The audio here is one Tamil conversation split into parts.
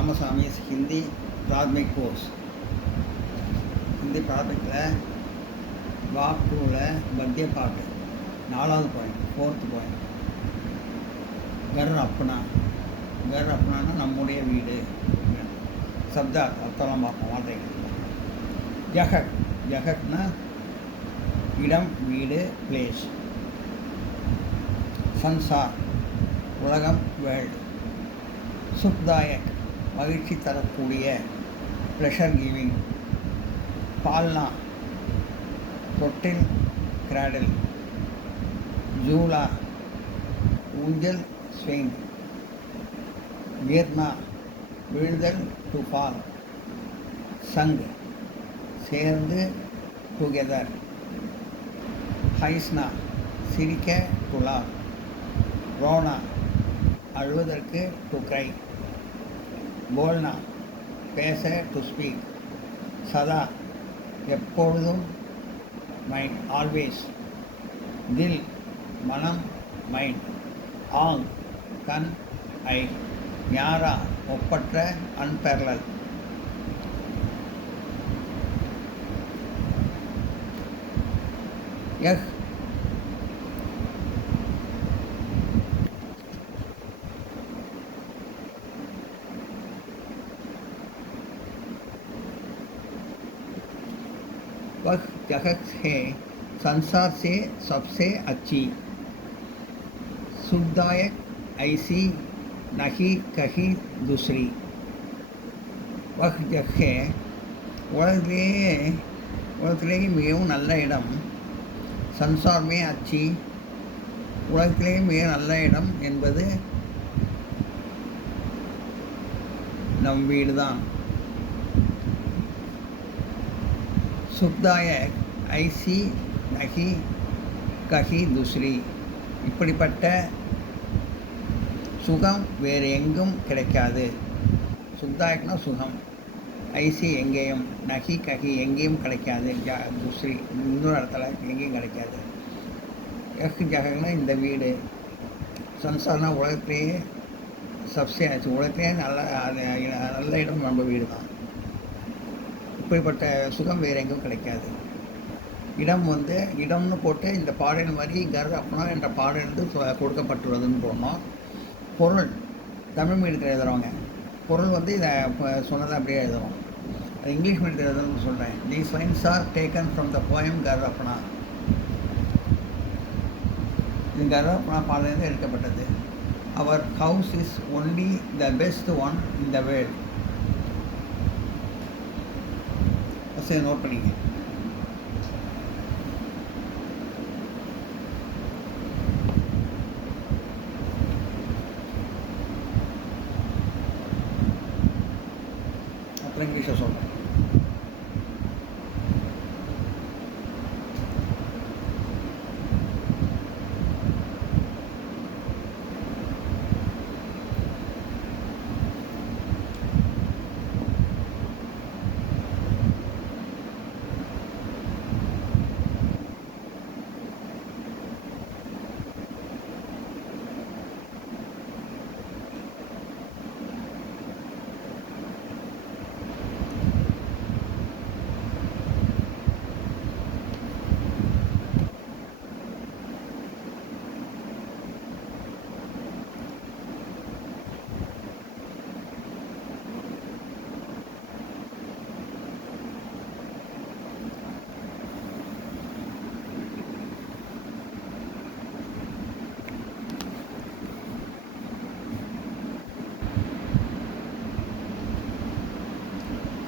ராமசாமிஸ் ஹிந்தி பிராத்மிக் கோர்ஸ். ஹிந்தி பிராத்மிக்கில் பாப் 2ல் பத்திய பாட்டு 4வது பாயிண்ட் 4th பாயிண்ட். கர் அப்னா. கர் அப்னான்னா நம்முடைய வீடு. சப்தா அர்த்தம்லாம் பார்ப்போம் வார்த்தைகள். ஜஹக். ஜஹக்னா இடம், வீடு, பிளேஸ். சன்சார் உலகம், வேர்ல்டு. சுக்தாயக் மகிழ்ச்சி தரக்கூடிய, ப்ளஷர் கிவிங். பால்னா தொட்டில், கிராடல். ஜூலா ஊஞ்சல், ஸ்விங். கீர்னா விழுதல், டு ஃபால். சங் சேர்ந்து, டுகெதர். ஹைஸ்னா சிரிக்க, டு லாஃப். ரோனா அழுவதற்கு, டு க்ரை. போல்னா பேச, டு ஸ்பீக். சதா எப்பொழுதும், மைண்ட் ஆல்வேஸ். தில் மனம், மைண்ட். ஆங் கண், ஐ. ஞாரா ஒப்பற்ற, அன்பேரலல். யஹ் वह जगत है संसार से सबसे अच्छी, सुखदायक ऐसी नहीं कहीं दूसरी. वह जगह உலகத்திலேயே மிகவும் நல்ல இடம். சன்சார்மே அச்சி உலகத்திலேயே மிக நல்ல இடம் என்பது நம் வீடு தான். சுக்தாயக் ஐசி நகி கஹி துஸ்ரி இப்படிப்பட்ட சுகம் வேறு எங்கும் கிடைக்காது. சுக்தாயக்னா சுகம், ஐசி எங்கேயும், நகி கஹி எங்கேயும் கிடைக்காது, துஸ்ரி இன்னொரு இடத்துல எங்கேயும் கிடைக்காது. எஹ் ஜகன்னா இந்த வீடு, சன்சார்னா உலகத்திலேயே சப்சே ஆச்சு உலகத்திலேயே நல்ல இடம் நம்ம வீடு தான். இப்படிப்பட்ட சுகம் வேறு எங்கும் கிடைக்காது. இடம் இடம்னு போட்டு இந்த பாடல் மாதிரி கர் அப்னா என்ற பாடல் கொடுக்கப்பட்டுள்ளதுன்னு போடணும். பொருள் தமிழ் மீடியத்தில் எழுதுகிறவங்க பொருள் இதை சொன்னதை அப்படியே எழுதுகிறோம். அது இங்கிலீஷ் மீடியத்தில் எழுதுறதுன்னு சொல்கிறேன். These lines are taken from the poem Ghar Apna. இது கர் அப்னா பாடலேருந்து எடுக்கப்பட்டது. Our house is only the best one in the world. சரி, நோட் பண்ணிங்க. அப்புறம் இங்கிலீஷில் சொல்கிறேன்.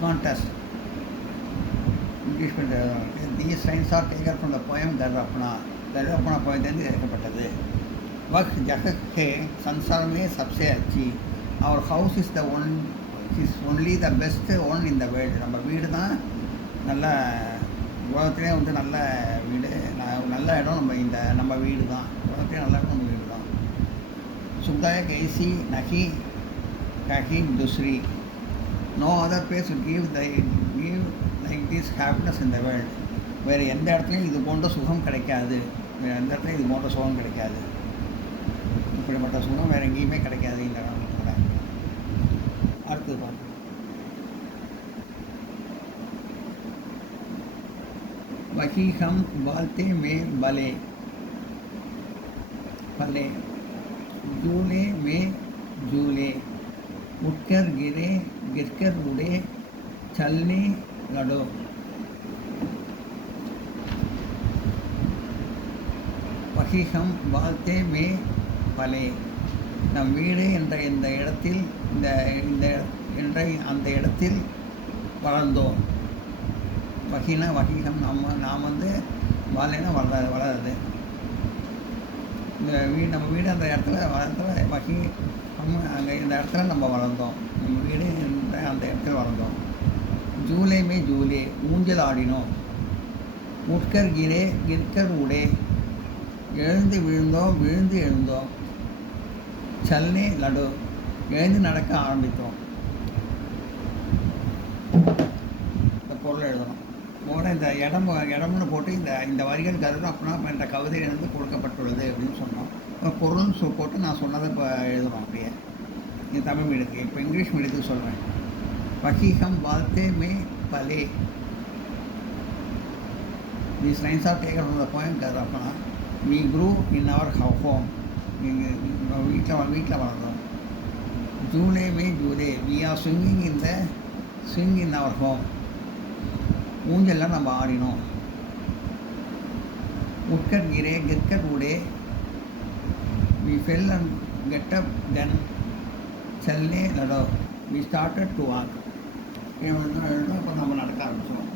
Contest. English these lines are taken from the poem Gar Apna. Gar Apna போயத்திலிருந்து எடுக்கப்பட்டது. वह जगह है संसार में सबसे अच्छी. Our house is only the best one in the world. நம்ம வீடு தான் நல்ல உலகத்திலே நல்ல வீடு, நல்ல இடம் நம்ம வீடு தான். உலகத்திலே நல்ல இடம் நம்ம வீடு தான். சுக்தாயக் ஐசி நகி கஹி துஸ்ரி. No other place will give like this happiness in the world. வேறு எந்த இடத்துலையும் இது போன்ற சுகம் கிடைக்காது. வேறு எந்த இடத்துலையும் இது போன்ற சுகம் கிடைக்காது. இப்படிப்பட்ட சுகம் வேறு எங்கேயுமே கிடைக்காது இந்த இடத்துல. அடுத்தது பாருங்க. वही हम बालते में भले भले झूले में झूले उठकर गिरे गिरकर उड़े चलने लड़ो. वही हम बालते में भले நம் வீடு என்ற இந்த இடத்தில் இந்த இந்த என்ற அந்த இடத்தில் வளர்ந்தோம். வகினா வகிகம் நாம் வந்து வாழைனா வளருது. இந்த நம்ம வீடு அந்த இடத்துல வகி அங்கே இந்த இடத்துல நம்ம வளர்ந்தோம். நம்ம வீடு அந்த இடத்துல வளர்ந்தோம். ஜூலை மே ஜூலே ஊஞ்சல் ஆடினோம். உட்கர் கிரே கிர்கர் உடே எழுந்து விழுந்தோம் விழுந்து எழுந்தோம். சல்னே லடு எழுந்து நடக்க ஆரம்பித்தோம். இந்த பொருள் எழுதணும். இந்த இடம்னு போட்டு இந்த வரிகள் கருது அப்படின்னா என்ற கவிதையிலிருந்து கொடுக்கப்பட்டுள்ளது அப்படின்னு சொன்னோம். பொருள்னு போட்டு நான் சொன்னதை இப்போ எழுதணும். அப்படியே இது தமிழ் மீடியத்துக்கு. இப்போ இங்கிலீஷ் மீடியத்துக்கு சொல்கிறேன். வகீகம் வாழ்த்தே மே பலே. These lines are taken from the poem Garapana. We grew in our home. வீட்டில் வளர்ந்தோம். ஜூலே மே ஜூலே we are swing in our home. ஊஞ்சல்லாம் நம்ம ஆடினோம். உட்கர் கிரே கிர்கர் உடே we fell and get up then செல்லே லடோ we started to walk. அப்போ நம்ம நடக்க ஆரம்பித்தோம்.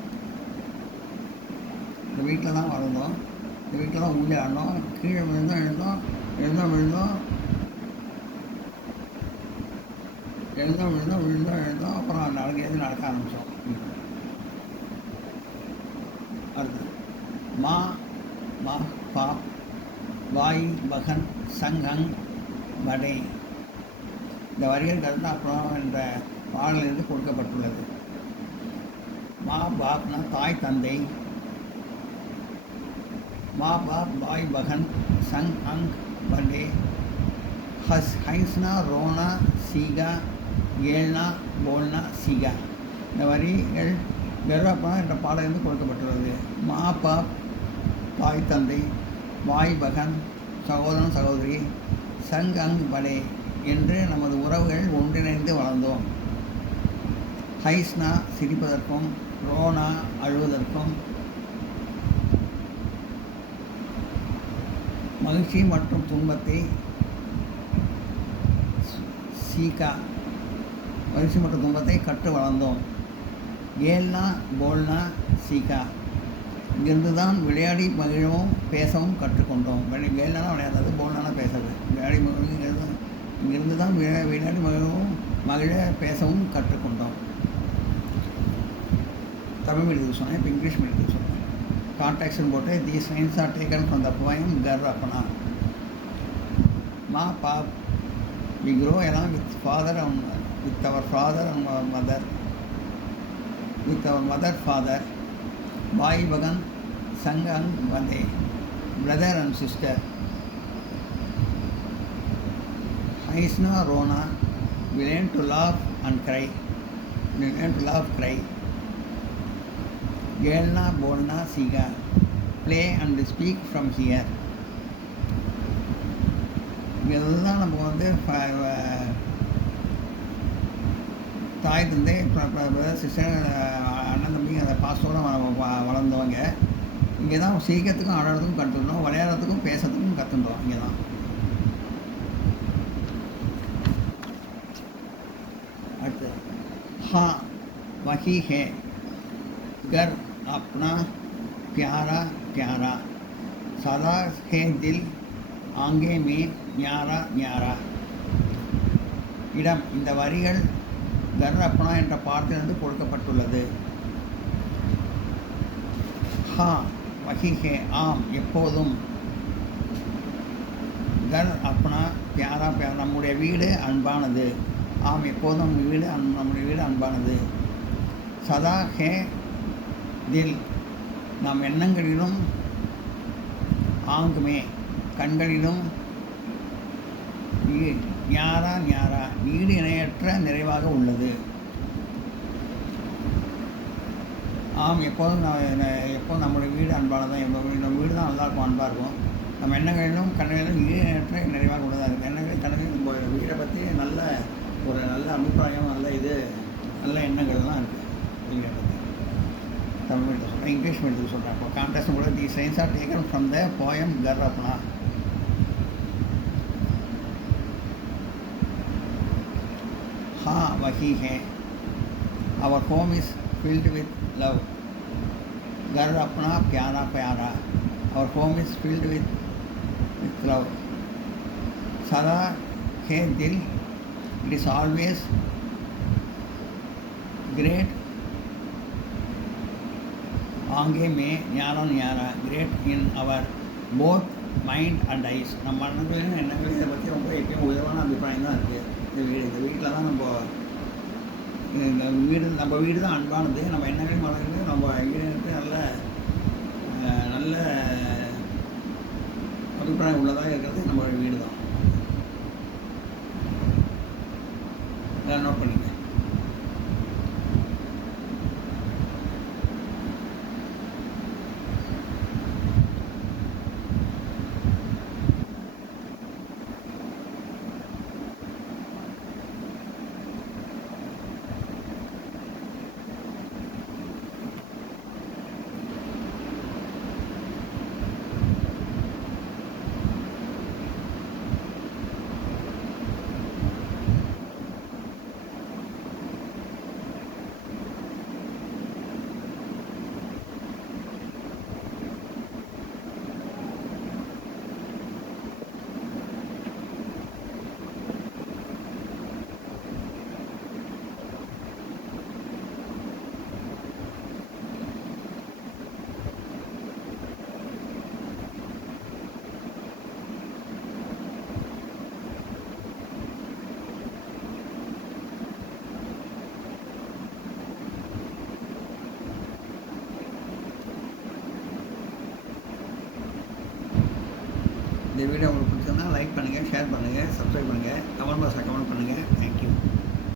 இந்த வீட்டில் தான் வளர்ந்தோம். இந்த வீட்டில் தான் ஊஞ்சல் ஆடினோம். கீழே எழுந்தோம் அப்புறம் நடக்க ஆரம்பித்தோம். அடுத்தது மா மா பா வாய் பகன் சங்கங் வடை. இந்த வரிகள் கருத்து அப்புறம் என்ற பாடலிலிருந்து கொடுக்கப்பட்டுள்ளது. மா பாப்னா தாய் தந்தை. மா பாப் பாய் பகன் சங் அங் வடே ஹைஸ்னா ரோனா சீகா ஏழ்னா போல்னா சீகா. இந்த வரிகள் கர்வப்பா என்ற பாடலிருந்து கொடுக்கப்பட்டுள்ளது. மா பாப் தாய் தந்தை, வாய் பகன் சகோதரன் சகோதரி, சங் அங் படே என்று நமது உறவுகள் ஒன்றிணைந்து வளர்ந்தோம். ஹைஸ்னா சிரிப்பதற்கும், ரோனா அழுவதற்கும், மகிழ்ச்சி மற்றும் துன்பத்தை சீகா மகிழ்ச்சி மற்றும் துன்பத்தை கற்று வளர்ந்தோம். ஏல்னா போல்னா சீகா இங்கிருந்து தான் விளையாடி மகிழவும் பேசவும் கற்றுக்கொண்டோம். வேல்னா விளையாடுறது, போல்னா பேசுறது. விளையாடி இங்கிருந்து தான் விளையாடி மகிழ பேசவும் கற்றுக்கொண்டோம். தமிழ் மீடியத்துக்கு சொன்னேன். இப்போ இங்கிலீஷ் மீடியத்துக்கு சொன்னேன். கான்டாக்ட்ஸ்னு போட்டு these lines are taken from the poem Ghar Apna. மா பாப் we grow along with our father and mother, with our mother father, Bhai Bagan, Sangang Vande, brother and sister, Haisna Rona, we learn to laugh and cry, Gelna Bolna Siga, play and speak from here. இதுதான் நம்ம வந்து தாய் தந்தை சிஸ்டர் அண்ணன் தம்பி அந்த பாஸ்டோட வளர்ந்தவங்க. இங்கே தான் சீக்கிரத்துக்கும் ஆடுறதுக்கும் கற்றுக்கணும், விளையாடுறதுக்கும் பேசுறதுக்கும் கற்றுட்டோம். இங்கே தான் அடுத்து ஹா வஹி ஹே கர் அப்னா प्यारा प्यारा सदा है दिल ஆங்கே மே ஞாரா ஞாரா. இடம் இந்த வரிகள் கர் அப்பனா என்ற பாட்டிலிருந்து கொடுக்கப்பட்டுள்ளது. ஹா வஹிஹே ஆம் எப்போதும். கர் அப்பனா பியாரா பியாரா நம்முடைய வீடு அன்பானது. ஆம் எப்போதும் நம்முடைய வீடு அன்பானது. சதா ஹே தில் நம் எண்ணங்களிலும், ஆங்குமே கண்களிலும் ஞாரா ஞாரா ஈடு இணையற்ற நிறைவாக உள்ளது. ஆம், எப்போதும் நம்முடைய வீடு அன்பானது தான். நம்ம வீடு தான் நல்லாயிருக்கும், அன்பாக இருக்கும். நம்ம எண்ணங்களிலும் கண்ணங்களிலும் ஈடு இணையற்ற நிறைவாக உள்ளதாக இருக்கும். எண்ணங்கள் கண்ணங்கள் நம்ம வீடை பற்றி நல்ல அபிப்பிராயம், நல்ல எண்ணங்கள்லாம் இருக்குது வீடை பற்றி. தமிழ் மீடியத்தில் சொல்கிறேன், இங்கிலீஷ் மீடியத்தில் சொல்கிறேன். இப்போ கான்டெஸ்ட் கூட the science are taken from the poem Ghar Apna. हाँ वही है, our home is filled with love. घर अपना प्यारा प्यारा, our home is filled with love. सदा है दिल, it is always great. आगे में न्यारा न्यारा, great in our both mind and eyes. நம்ம மனங்களிலும் எண்ணங்களிலும் இதை பற்றி ரொம்ப எப்பயும் உயர்வான அபிப்பிராயம் தான் இருக்குது. இந்த வீட்டில் தான் நம்ம வீடு தான் அன்பானது. நம்ம எண்ணங்கள் மனங்கள் நம்ம ஈடுத்து நல்ல அபிப்பிராயம் உள்ளதாக இருக்கிறது நம்மளுடைய வீடு தான். அதை நோட் பண்ணிக்க. இந்த வீடியோ உங்களுக்கு பிடிச்சிருந்தா லைக் பண்ணுங்கள், ஷேர் பண்ணுங்கள், சப்ஸ்கிரைப் பண்ணுங்கள், கமெண்ட் பாக்ஸில் கமெண்ட் பண்ணுங்கள். தேங்க்யூ.